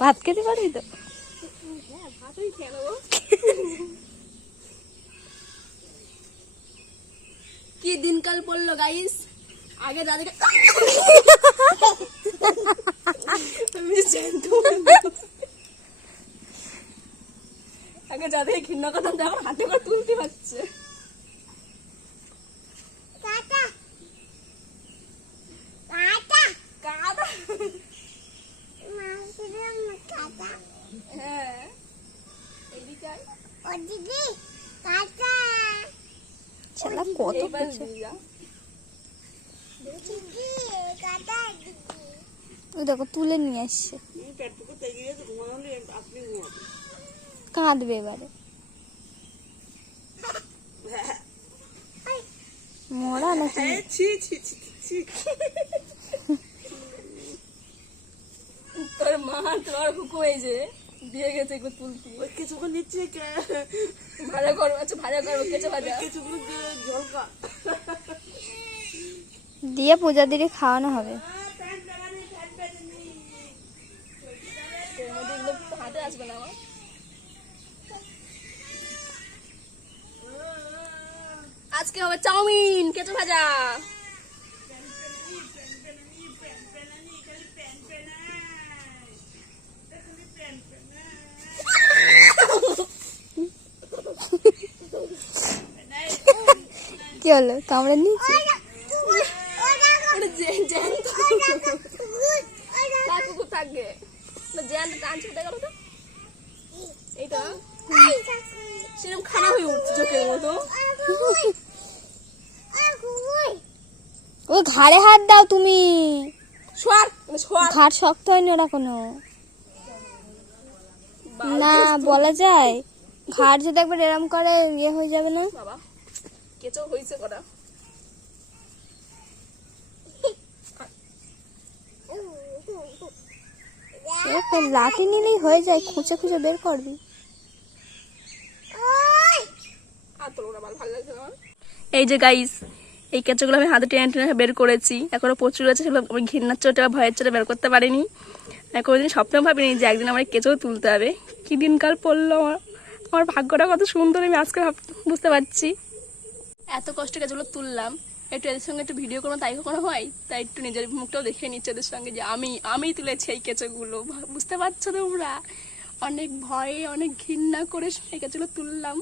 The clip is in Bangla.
ভাত খেতে পারবি তো? কি দিনকাল পড়ল গাইস আগে দাদিকে আগে যাদের ঘৃণা করতাম হাতে করে তুলতে পারছে। হ্যাঁ। এদিকে আয়। শালা কত এইবার কিছু দিয়া। ওই দেখো তুলে নিয়ে আসছে। কাঁদবে এবারে। মরা নাকি? দিয়ে গেছে তুলতি। কিছুক্ষণ নিচ্ছে করব আচ্ছা ভাজা করব কেঁচে ভাজা। কিছুক্ষণ ঝলকা দিয়ে পূজা দিদি খাওয়ানো হবে। হাতে আসবে না আমার আজকে হবে চাউমিন কেঁচে ভাজা। কি হলো? কামড়ে নিয়েছে সেরকম হয়ে উঠছে চোখের মতো। ঘাড়ে হাত দাও তুমি। মানে ঘাড় শক্ত হয়নি ওরা কোনো। না বলা যায়। ঘাড় যদি একবার এরম করে ইয়ে হয়ে যাবে না। কেঁচো হয়েছে কটা? এ, লাঠি নিলেই হয়ে যায় খুঁচে খুঁচে বের করবি। এই যে গাইস এই কেঁচোগুলো আমি হাতে টেনে টেনে বের করেছি। এখনও প্রচুর আছে সেগুলো আমি ঘৃণার চোটে বা ভয়ের চোটে বের করতে পারিনি। আমি কোনোদিন স্বপ্নেও ভাবিনি যে একদিন আমার কেঁচো তুলতে হবে। কি দিনকাল পড়ল আমার। আমার ভাগ্যটা কত সুন্দর আমি আজকে ভাব- বুঝতে পারছি। এত কষ্ট গাছগুলো তুললাম, একটু এদের সঙ্গে একটু ভিডিও করব, তাই কখনো হয়? তাই একটু নিজের মুখটাও দেখে নিচ্ছে ওদের সঙ্গে যে আমি আমি তুলেছি এই কেঁচোগুলো। বুঝতে পারছ তোমরা? অনেক ভয়ে, অনেক ঘৃণা করে সেই কেঁচোগুলো তুললাম।